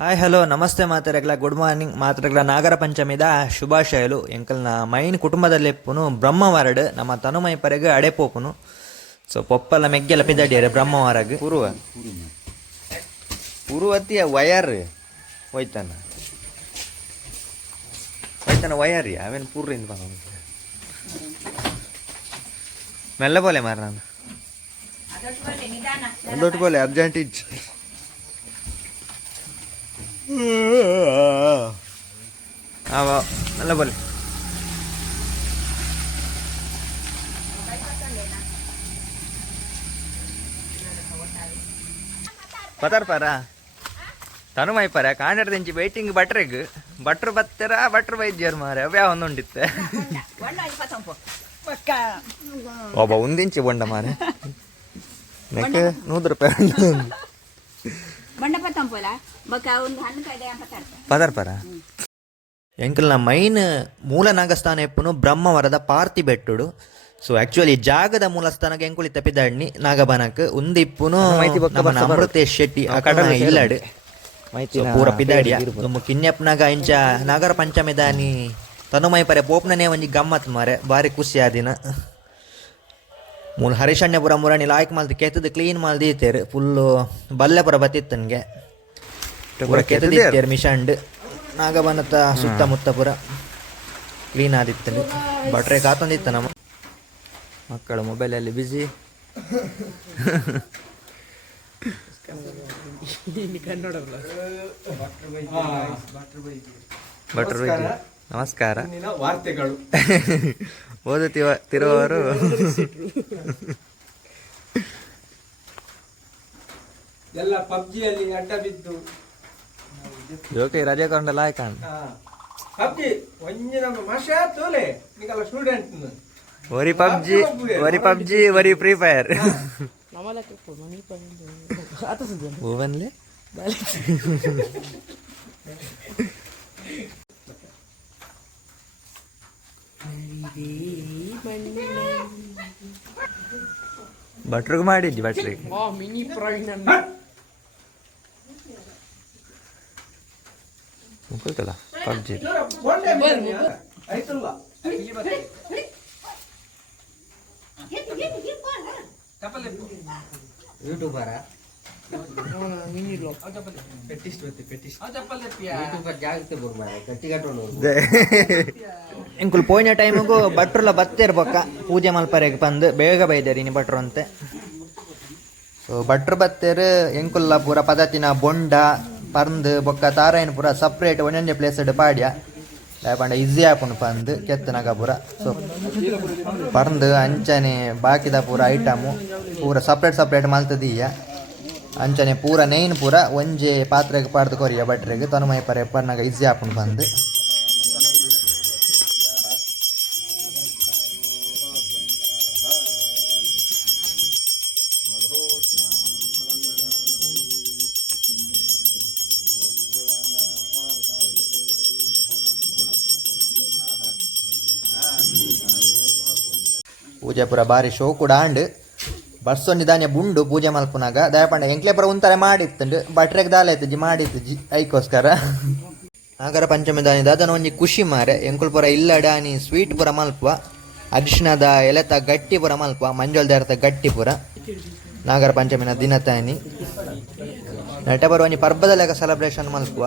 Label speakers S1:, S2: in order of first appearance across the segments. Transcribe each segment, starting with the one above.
S1: Hi hello ನಮಸ್ತೆ ಮಾತಾಡಗಲ good morning ಮಾತಾಡಗಲ ನಾಗರ ಪಂಚಮಿದ ಶುಭಾಶಯಲು ಎಂಕಲ್ನ ಮೈನ್ ಕುಟುಂಬದಲ್ಲಿ ಪುನು ಬ್ರಹ್ಮವಾರಡು ನಮ್ಮ ತನುಮೈ ಪರೆಗೆ ಅಡೆಪೋಪುನು ಸೊ ಪೊಪ್ಪಲ ಮೆಗ್ಗೆಲ ಪಿದಾಡಿಯರೆ ಬ್ರಹ್ಮವಾರಗೆ
S2: ಪುರುವ. ಪುರುವತಿಯ ವಯರ್ ಹೋಯ್ತಾನ. ಹೋಯ್ತಾನ ವಯರ್ ಅವೇನು ಪೂರ್ರಿಂದ ಮೆಲ್ಲ ಬೋಲೆ ಮಾರ ನಾನು. ದೊಡ್ಡ ಬೋಲೆ ಇಚ್
S1: ಅವ ಮೆಲ್ಲ ಬೋಲೆ
S2: ಪತಾರ್ ಪಾರ ತನುಮೈ ಪರ ಕಾಂಡರ್ ದಿಂಚಿ ವೈಟಿಂಗ್ ಬಟ್ರೆಗ್ ಬಟ್ರು ಬತ್ತರ ಬಟ್ರು ಬೈದ್ಯರ್ ಮಾರೆ ಅವ್ಯಾ ಒಂದೊಂಡಿತ್ತೆ ಒಬ್ಬ ಒಂದಿಂಚಿ ಬೊಂಡ ಮಾರೆ ನೆಕ್ ನೂರು ರೂಪಾಯಿ
S3: ಮಂಡಪ ಎಂಕಲ್
S2: ಪದಾರ್ ಪರ
S1: ಎಂಕಲ್ನ ಮೈನ್ ಮೂಲ ನಾಗಸ್ಥಾನ ಎಪ್ಪುನು ಬ್ರಹ್ಮವರದ ಪಾರ್ಥಿ ಬೆಟ್ಟುಡು. ಸೊ ಆಕ್ಚುಲಿ ಜಾಗದ ಮೂಲಸ್ಥಾನಕ್ಕೆ ಎಂಕುಳಿ ತಪ್ಪಿದಾಡ್ನಿ. ನಾಗಬನಕ್ ಉಂದಿಪ್ಪುನು ಅಮೃತೇಶ್ ಶೆಟ್ಟಿ
S2: ಆ
S1: ಆ. ಇಲ್ಲಾಡ್. ಪೂರ ಪಿದಾಡಿಯ. ಕಿನ್ಯಪ್ನಾಗ ಇಂಚ ನಾಗರ ಪಂಚಮಿದಾನಿ ತನುಮೈ ಪರೆ ಪೋಪ್ನನೇ ಒಂಜಿ ಗಮ್ಮತ್ ಮಾರೆ ಬಾರಿ ಖುಷಿ ಆದಿನ ಮೂಲ ಹರಿಶಣ್ಯಪುರ ಮುರಣಿ ಲಾಯ್ಕ್ ಮಾಲ್ದು ಕೆತ್ತದು ಕ್ಲೀನ್ ಮಲ್ದು ಈತೇರು ಫುಲ್ಲು ಬಲ್ಲೆಪುರ ಬತ್ತಿತ್ತನ್ಗೆ ಪೂರ ಮಿಷಂಡ್ ನಾಗಬನತ ಸುತ್ತಮುತ್ತ ಪೂರ ಕ್ಲೀನ್ ಆದಿತ್ತು ಬಟ್ರೆ ಕಾತೊಂದಿತ್ತ ನಮ್ಮ. ಮಕ್ಕಳು ಮೊಬೈಲಲ್ಲಿ ಬ್ಯುಸಿ ಭಟ್ರು ಬೈದ್ಯ. ನಮಸ್ಕಾರ.
S4: ವಾರ್ತೆಗಳು
S1: ಓದುತ್ತಿವ ತಿರುವವರು.
S4: ಎಲ್ಲ ಪಬ್ಜಿಯಲ್ಲಿ ಅಡ್ಡ ಬಿದ್ದು.
S1: ಜೋಕೆ ರಜೆ ಕೊಂಡಲ್ಲ ಆಯ್ಕಾಣ
S4: ಪಬ್ಜಿ ಒಂಜಿ ನಮ್ಮ ಮಶ ತೋಲೆ ನಿಗಲ್ಲ ಸ್ಟೂಡೆಂಟ್
S1: ವರಿ ಪಬ್ಜಿ ವರಿ ಪಬ್ಜಿ ವರಿ ಫ್ರೀ ಫೈರ್ ಓವನ್ಲೆ? ಭಟ್ರಿಗೆ ಮಾಡಿದ್ದಿ ಭಟ್ರಿಗೆ.
S5: ಬರ್ಬಾರ ಪಬ್ಜಿ ಕಟ್ಟೋಣ
S1: ಇಂಕುಲ್ ಪೋಯಿನ ಟೈಮಿಗೂ ಭಟ್ರುಲ ಬತ್ತಿರ್ಬೇಕ ಪೂಜೆ ಮಲ್ಪರೆಗೆ ಬಂದು ಬೇಗ ಬೈದೇರಿ ನೀ ಭಟ್ರು ಅಂತೆ. ಸೊ ಭಟ್ರು ಬತ್ತೇರು ಎಂಕುಲ್ಲ ಪೂರ ಪದತಿನ ಬೊಂಡ ಪರ್ಂದ್ ಬೊಕ್ಕ ತಾರಾಯಣ ಪೂರ ಸಪ್ರೇಟ್ ಒಂದೊಂದೇ ಪ್ಲೇಸ್ ಪಾಡ್ಯ. ದಾಯಪಂಡ ಈಸಿ ಆಪುಂಡು ಪಂದ್ ಕೆತ್ತನಗ ಪೂರ ಸೊ ಪರ್ಂದ್ ಅಂಚನೆ, ಬಾಕಿದ ಪೂರ ಐಟಮು ಪೂರ ಸಪ್ರೇಟ್ ಸಪ್ರೇಟ್ ಮಲ್ತದೀಯ. ಅಂಚನೆ ಪೂರ ನೈನ್ ಪೂರ ಒಂಜೆ ಪಾತ್ರೆಗೆ ಪಾಡ್ದು ಕೊರಿಯ ಬಟ್ರೆಗೆ ತನುಮೈ ಪರ ಪರ್ನಾಗ ಈಸಿ ಆಪುಂಡು ಬಂದು ಪೂಜೆ ಪೂರ ಬಾರಿ ಶೋ ಕೂಡ ಆಂಡ್ ಬರ್ಸೊಂದು ದಾನ್ಯ ಬುಂಡು ಪೂಜೆ ಮಲ್ಪುನಾಗ ದಯಪಂಡ ಎಂಕ್ಲೆ ಪುರ ಉಂತಾರೆ ಮಾಡಿತ್ತುಂಡು ಬಟ್ರೆಗ್ ದಾಲ ಮಾಡಿತ್ತು ಜಿ ಐಕೋಸ್ಕರ. ನಾಗರ ಪಂಚಮಿ ದಾನಿ ಅದನ್ನು ಒಂಜಿ ಖುಷಿ ಮಾರೆ. ಎಂಕುಲ್ ಪುರ ಇಲ್ಲ ಡಾನಿ ಸ್ವೀಟ್ ಪುರ ಮಲ್ಪುವ, ಅರಿಶಿಣದ ಎಲೆತ ಗಟ್ಟಿ ಪುರ ಮಲ್ಪುವ ಮಂಜಲ್ ದೇರ್ತ ಗಟ್ಟಿ ಪುರ ನಾಗರ ಪಂಚಮಿನ ದಿನ ತಾನಿ ನಟ ಪರ್ಬದ ಲೆಕ್ಕ ಸೆಲೆಬ್ರೇಷನ್ ಮಲ್ಪುವ.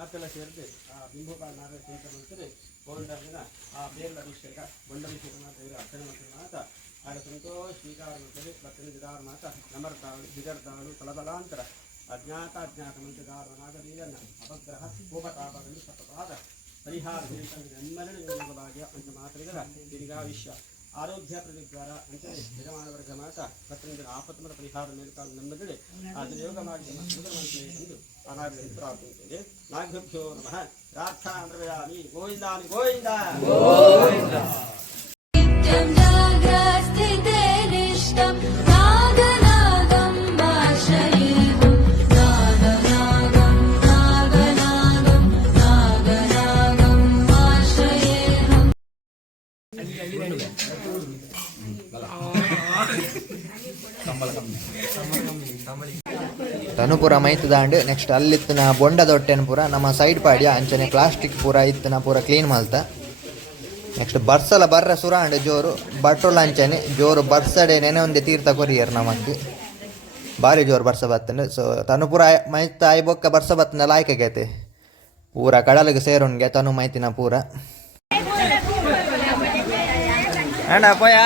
S4: ಆತಲ ಸೇರಿದೆ ಆ ಬಿಂಬೋಪಾಲ ನಾರಾಯಣ ಮಂತ್ರಿ ಪೌಂಡರ್ನ ಆ ಬೇರ್ಲ ಅಭಿಷೇಕ ಬಂಡಭಿಷೇಕ ಮಾತ್ರ ಅರ್ಚನೆ ಮಾಡ್ತಾರೆ ಮಾತ
S6: ಆಡಸಂತೋ ಶ್ರೀಕಾರಮಂತದೆ ಬತ್ತನಿ ಜಿದಾರನಾಥ ನಮರ್ತಾಳು ಹಿಗರ್ತಾಳು ತಲತಲಾಂತರ ಅಜ್ಞಾತ ಅಜ್ಞಾತ ಮಂತ್ರಿದಾರನಾಗದೀಯನ್ನ ಅಪಗ್ರಹ ಕೋಪತಾಪಗಳು ಸತಪಾದ ಪರಿಹಾರ ಅನ್ಮರಣಯೋಗವಾಗಿ ಅಂತ ಮಾತನಾಡಿದರೆ ದೀರ್ಘಾವಿಷ್ಯ ಆರೋಗ್ಯ ಪ್ರತಿದ್ವಾರ ಅಂತೇಳಿ ಯಜಮಾನವರ್ಗ ಮಾತ ಪ್ರತಿಯೊಂದು ಆಪತ್ಮರ ಪರಿಹಾರ ಮೇಲ್ಕಾಲು ನಮ್ಮದಡೆ ಅದು ಯೋಗ ಮಾಡಿ ಎಂದು ಅನಾಗಲಿ ಪ್ರಾರ್ಥಿಸುತ್ತೇನೆ ನಾಗಭ್ಯೋ ನಮಃ. ಪ್ರಾರ್ಥನಾ ಅಂದ್ರವಯಾಮಿ ಗೋವಿಂದ.
S7: ಗೋವಿಂದ. ಗೋವಿಂದ
S1: ತನು ಪೂರ ಮೈತದಾಂಡ್. ನೆಕ್ಸ್ಟ್ ಅಲ್ಲಿತ್ತಿನ ಬೊಂಡ ದೊಟ್ಟೆನ ಪೂರ ನಮ್ಮ ಸೈಡ್ ಪಾಡ್ಯ, ಅಂಚನೆ ಪ್ಲಾಸ್ಟಿಕ್ ಪೂರ ಇತ್ತಿನ ಪೂರ ಕ್ಲೀನ್ ಮಲ್ತ ನೆಕ್ಸ್ಟ್ ಬರ್ಸಲ ಬರ್ರ ಸುರ ಅಂಡ್ ಜೋರು, ಬಟ್ರೋಲ್ ಅಂಚನೆ, ಜೋರು ಬರ್ಸಡೆ ನೆನೆ ಒಂದೇ ತೀರ್ಥ ಕೊರಿಯರ್ ನಮಗೆ ಭಾರಿ ಜೋರು ಬರ್ಸ ಬತ್ತಂಡು. ಸೊ ತನು ಪೂರ ಮೈತ ಆಯ್ ಬೊಕ್ಕ ಬರ್ಸ ಬತ್ತನ ಲಾಯ್ಕೆಗೈತೆ ಪೂರ ಕಡಲಿಗೆ ಸೇರೋನ್ಗೆ ತನು ಮೈತಿನ ಪೂರ.
S2: ಅಣ್ಣ, ಪೋಯಾ.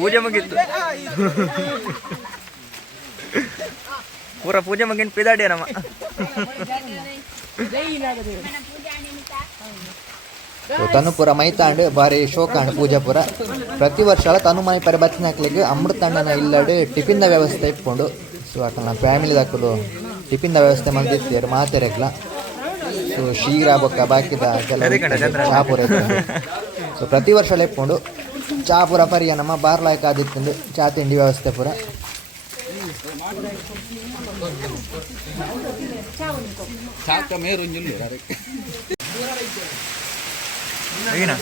S2: ಪೂಜೆ ಮುಗಿತ್ತು ಪೂರ ಪೂಜೆ ಮುಗಿನ್ ಪಿದಾಡಿ ನಮ್ಮ.
S1: ತನು ಪೂರ ಮೈತಾಂಡ್ ಬಾರಿ ಶೋಕಾಂಡ್ ಪೂಜೆ ಪೂರ. ಪ್ರತಿ ವರ್ಷ ತನು ಮೈ ಹಾಕ್ಲಿಕ್ಕೆ ಅಮೃತ ಹಾಕ್ಲಿಕ್ಕೆ ಇಲ್ಲಡೆ ದ ವ್ಯವಸ್ಥೆ ಇಟ್ಕೊಂಡು. ಸೊ ಅಕ್ಕ ಫ್ಯಾಮಿಲಿ ಟಿಫಿನ್ ದ ವ್ಯವಸ್ಥೆ ಮಂದಿರ್ತೀರು ಮಾತೆರೆಗ್ಲ. ಸೊ ಶೀಘ್ರ ಬೊಕ್ಕ ಬಾಕಿದ
S2: ಕೆಲವು ಚಾಪುರ ಚಂದ್ರ.
S1: ಚಾ ಪೂರ ಸೊ ಪ್ರತಿ ವರ್ಷ ಲೆಪ್ಪೊಂಡು ಚಾಪುರ ಪರಿಯ ನಮ್ಮ ಬಾರ್ಲಾಯ್ಕ ಆದಿತ್ತಂದು ಚಾ ತಿಂಡಿ ವ್ಯವಸ್ಥೆ ಪೂರ.
S2: ಏನ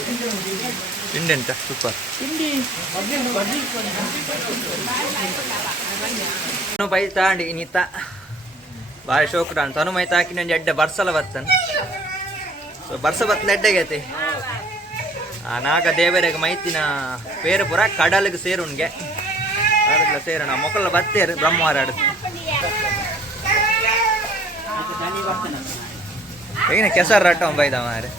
S2: ತಿಂಡಿ ಎಂತ? ಸೂಪರ್. ತನು ಬೈ ತಾಂಡಿ ನಿತ ಶೋಕ್ರ ಅಂತ ತನು ಮೈ ತಾಕಿ ಒಂದು ಎಡ್ಡೆ ಬರ್ಸಲ ಬತ್ತನ್. ಸೊ ಬರ್ಸ ಬತ್ತನ ಎಡ್ಡೆಗೈತಿ ಆ, ನಾಗ ದೇವರಿಗೆ ಮೈತಿನ ಪೇರು ಪುರ ಕಡಲಿಗೆ ಸೇರುನ್ಗೆ ಕಡಲಿಗೆ ಸೇರೋಣ. ಮೊಕಲ ಬತ್ತೇರು ಬ್ರಹ್ಮವಾರ ಏನ ಕೆಸರು ರಟ್ಟ ಬೈದ ಮಾರೆ.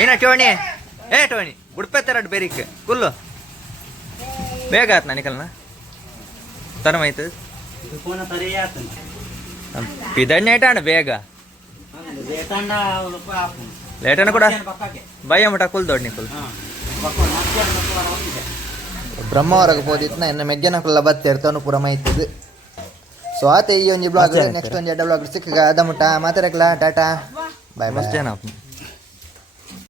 S2: ಏನ ಟೋಣಿ? ಏ ಟೋಣಿ ಬುಡ್ಪೆತ್ತರಡ್ ಬೇರಿಕ್. ಕುಲ್ಲು. ಬೇಗ ಆತ್ ನನಿಕಲ್ನ. ತರಮೈತು ಪಿದಣ್ಣೆ ಏಟಾಣ ಬೇಗ. ಲೇಟನ ಕೂಡ ಭಯ ಮುಟ ಕುಲ್ ದೊಡ್ಡ ಕುಲ್
S1: ಬ್ರಹ್ಮವರಗ ಹೋದಿತ್ನ ಎನ್ನ ಮೆಗ್ಗನ ಕುಲ್ಲ ಬತ್ತಿರ್ತವನು ಪೂರ ಮೈತದು ಸೊ ಆತ ಈ ಒಂಜಿ ಬ್ಲಾಗ್ ನೆಕ್ಸ್ಟ್ ಒಂಜಿ ಎಡ್ಡ ಬ್ಲಾಗ್ ಸಿಕ್ಕ ಅದ ಮುಟ್ಟ ಮಾತಾಡಕ್ಲ ಟಾಟಾ. ಬಾಯ್ ಬಾಯ್
S2: ಮಸ್ತೇನ